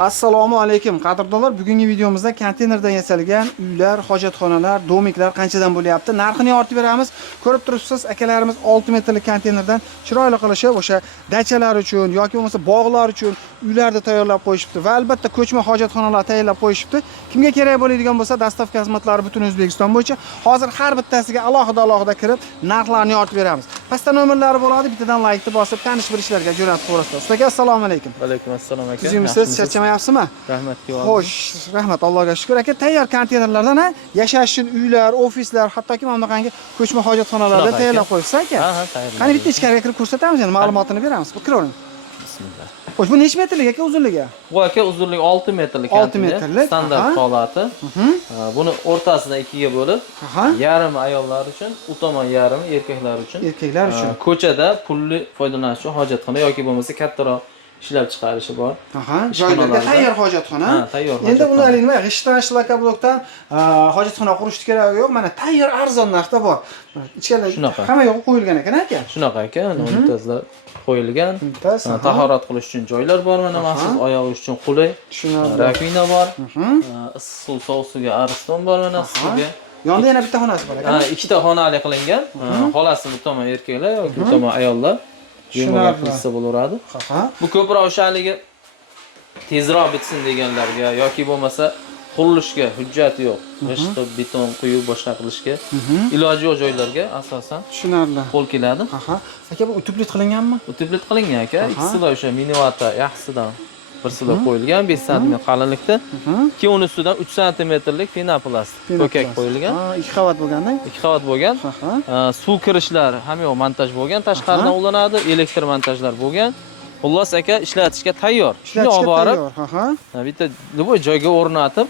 Assalomu alaykum qadrdonlar. Bugungi videomizda konteynerdan yasalgan uylar, hojatxonalar, domiklar qanchadan bo'lyapti? Narxini yoritib beramiz. Ko'rib turibsiz, akalarimiz 6 metrlik konteynerdan chiroyli qilishib, o'sha dachalar uchun yoki bo'lmasa bog'lar uchun uylarda tayyorlab qo'yishibdi va albatta ko'chma hojatxonalar tayyorlab qo'yishibdi. Kimga kerak bo'ladigan bo'lsa, dastavka xizmatlari butun O'zbekiston bo'yicha. Hozir har bittasiga alohida kirib, narxlarni yoritib beramiz. Pastda nomerlari bo'ladi, bittadan like bosib, tanish bilishlarga jo'natib qo'yasiz. Ustaga assalomu alaykum. Va alaykum assalom aka. Siz charchamayapsizmi? Rahmatga olib. Xo'sh, rahmat, Allohga shukr aka. Tayyor konteynerlardan yashash uchun uylar, ofislar, hattoki mana bunaqangi ko'chma hojatxonalarda tayyorlab qo'yibsiz aka. Ha, tayyor. Qani bitta ichkariga kirib ko'rsatamiz, endi ma'lumotini beramiz. Kiravering. Bismillah. Xo'sh, bu necha metrlik aka uzunligi? Bu aka uzunligi 6 metrlik 6 metrlik, standart holati. Buni o'rtasidan ikkiga bo'lib, yarim ayollar uchun, u tomon yarimi erkaklar uchun. Erkaklar uchun. Ko'chada pulli foydalanish uchun hojatxona yoki bo'lmasa kattaroq ishlab chiqarishi bor. Joylarga tayyor hojatxona. Tayyor. Endi bular nima? G'ishtdan, shlakablokdan hojatxona qurishni keragi yo'q. Mana tayyor arzon narxda bor. Ichkariga hamma yo'q qo'yilgan ekan aka. Shunaqa aka, unitazlar qo'yilgan. Tahorat qilish uchun joylar bor, mana maxsus oyoq uchun qulay. Rakvina bor. Issiq suv, sovuq suvga ariston bor, mana sizga. Yonda yana bitta xonasi bor ekan. Ikkita xonali qilingan. Xolasi bu tomon erkaklar yoki bu tomon ayollar. Bemalol qilsa bo'laveradi. Bu ko'proq o'shaligi tezroq bitsin deganlarga yoki bo'lmasa qurilishga hujjati yo'q, g'isht, beton quyib boshqa qilishga iloji yo'q joylarga asosan tushunarli. Qo'l keladi. Aka bu utublit qilinganmi? Utublit qilingan aka. Ikkisida o'sha minivata yaxshisidan bir silo qo'yilgan 5 sm qalinlikda. Keyin uni ustidan 3 sm penoplast ko'kak qo'yilgan. 2 qavat bo'lganda? 2 qavat bo'lgan. Suv kirishlar ham yo'q, montaj bo'lgan, tashqaridan ulanadi, elektr montajlar bo'lgan. Xullas aka ishlatishga tayyor. Shuni olib borib, bitta любой joyga o'rnatib,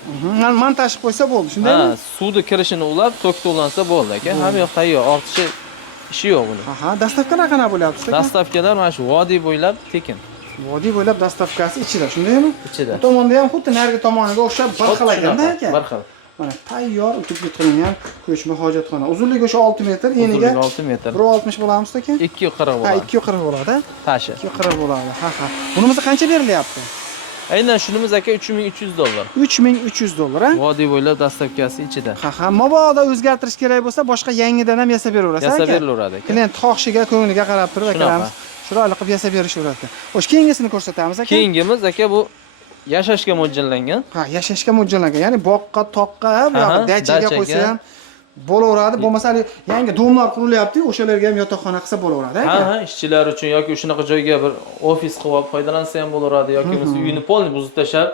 montaj qo'ysa bo'ldi, shundaymi? Suvni kirishini ulab, tokda ulansa bo'ldi aka. Ham yo'q tayyor, ortiqcha ishi yo'q buni. Dastavkalar qanaqa bo'lyapti? Dastavkalar mana shu vodiy bo'ylab tekin. Vodiy bo'ylab dastavkasi ichida, shundaymi? Ichida. Bu tomonda ham xuddi narigi tomoniga o'xshab bir xil ekanda aka. Bir xil. Mana tayyor utublit qilingan ko'chma hojatxona. Uzunligi o'sha 6 metr, eniga 6 metr. 1.60 bo'lamizmi aka? 2.40 bo'ladi. Ha, 2.40 bo'ladi. Tashi. 2.40 bo'ladi. Bunimiz qancha berilyapti? Aynan shunimiz aka $3300. $3300 ha? Vodiy bo'ylab dastavkasi ichida. Mabodo o'zgartirish kerak bo'lsa, boshqa yangidan ham yasab beraverasiz aka. Yasab berilaveradi aka. Klient xohishiga, ko'ngliga qarab turib akalarimiz chiroyli qilib yasab berishaveradi. Xo'sh, keyingisini ko'rsatamiz aka. Keyingimiz aka bu yashashga mo'ljallangan. Yashashga mo'ljallangan. Ya'ni boqqa, toqqa, bu yoqqa dachaga qo'ysa ham bo'laveradi. Bo'lmasa yangi domlar qurilyapti, o'shalarga ham yotoqxona qilsa bo'laveradi aka. Ishchilar uchun yoki shunaqa joyga bir ofis qilib foydalansa ham bo'laveradi yoki biz uyini polni buzib tashlab,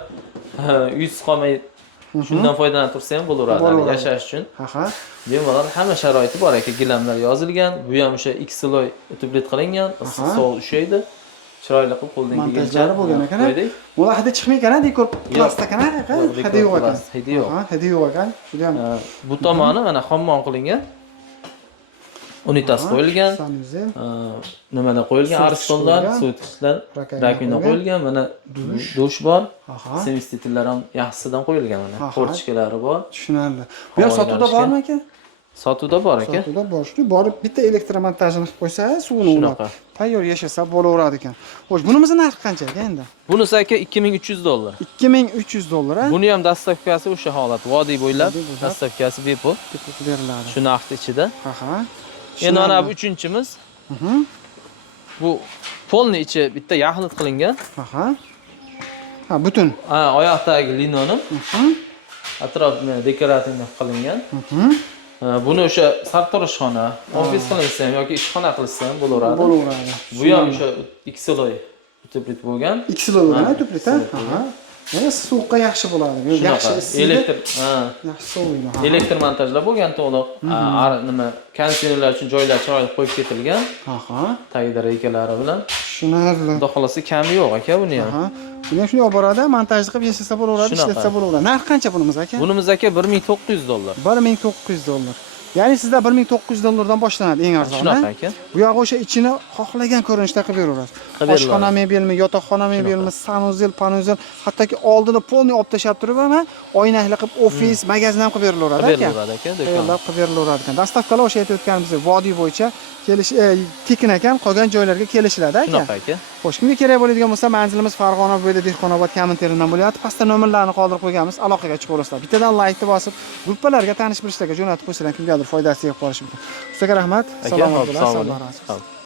uysiz qolmay shundan foydalanib tursa ham bo'laveradi yashash uchun. Bemalol hamma sharoiti bor aka, gilamlar yozilgan, bu ham o'sha X-loy utublit qilingan, issiq sovuq ushaydi. Chiroyli qilib qo'ldan kelganlari bo'lgan ekan. Bular hidi chiqmaykan, dekor plastik ekan aka. Hidi yo'q ekan. Hidi yo'q. Hidi yo'q ekan. Juda ham. Bu tomoni mana hammom qilingan. Unitas qo'yilgan. Nimalar qo'yilgan? Aristonlar, suvtishlar, rakvina qo'yilgan. Mana dush bor. Semistitlar ham yaxshisidan qo'yilgan mana. Xorchkalari bor. Tushunarli. Bu ham sotuvda bormi aka? Sotuvda bor aka. Sotuvda bor. Shu borib bitta elektromontajini qilib qo'ysa, suvni ulab tayyor yashasa bo'laveradi ekan. Xo'sh, bunimizni narxi qancha aka endi? Bunisi aka $2300. $2300 ha? Buni ham dastavkasi o'sha holat, vodiy bo'ylab dastavkasi bepul beriladi. Shu narxda ichida. Endi mana bu uchinchimiz. Bu polni ichi bitta yaxlit qilingan. Butun. Oyoqdagi linonim. Atrofini dekorativni qilingan. Buni o'sha sartaroshxona, ofis qilinsa ham yoki ishxona qilsa ham bo'laveradi. Bu ham o'sha X-loy utublit bo'lgan. X-loy bo'lgan utublit ha? Mana suviqqa yaxshi bo'ladi. Yaxshi elektr, yaxshi soviydi. Elektr montajlar bo'lgan to'liq. Nima, konditsionerlar uchun joylar chiroyli qo'yib ketilgan. Tagida reykalari bilan. Tushunarli. Xudo xolasa kami yo'q aka buni ham. Buni ham shunday olib boradi, montaj qilib yashasa bo'laveradi, ishlatsa bo'laveradi. Narxi qancha bunimiz aka? Bunimiz aka $1900. $1900. Ya'ni sizda $1900 dan boshlanadi eng arzoni. Shunaqa aka. Bu yoq o'sha ichini xohlagan ko'rinishda qilib beraverasiz. Oshxona mebelmi, yotoqxona mebelmi, sanuzel, panuzel, hattoki oldini polni olib tashab turib ham oynakli qilib ofis, magazin ham qilib berilaveradi aka. Berilaveradi aka, do'konlar qilib berilaveradi ekan. Dastavkalar o'sha aytib o'tganimizdek vodiy bo'yicha kelish tekin ekan, qolgan joylarga kelishiladi aka. Shunaqa aka. Xo'sh, kimga kerak bo'ladigan bo'lsa, manzilimiz Farg'ona bo'yida Dehqonobod Kominterndan bo'lyapti. Pastda nomerlarni qoldirib qo'yganmiz. Aloqaga chiqaverasizlar. Bittadan laykni bosib, gruppalarga tanish bilishlarga jo'natib qo'ysalar, kimgadir foydasi yetib qolishi mumkin. Sizga rahmat. Salomat bo'ling.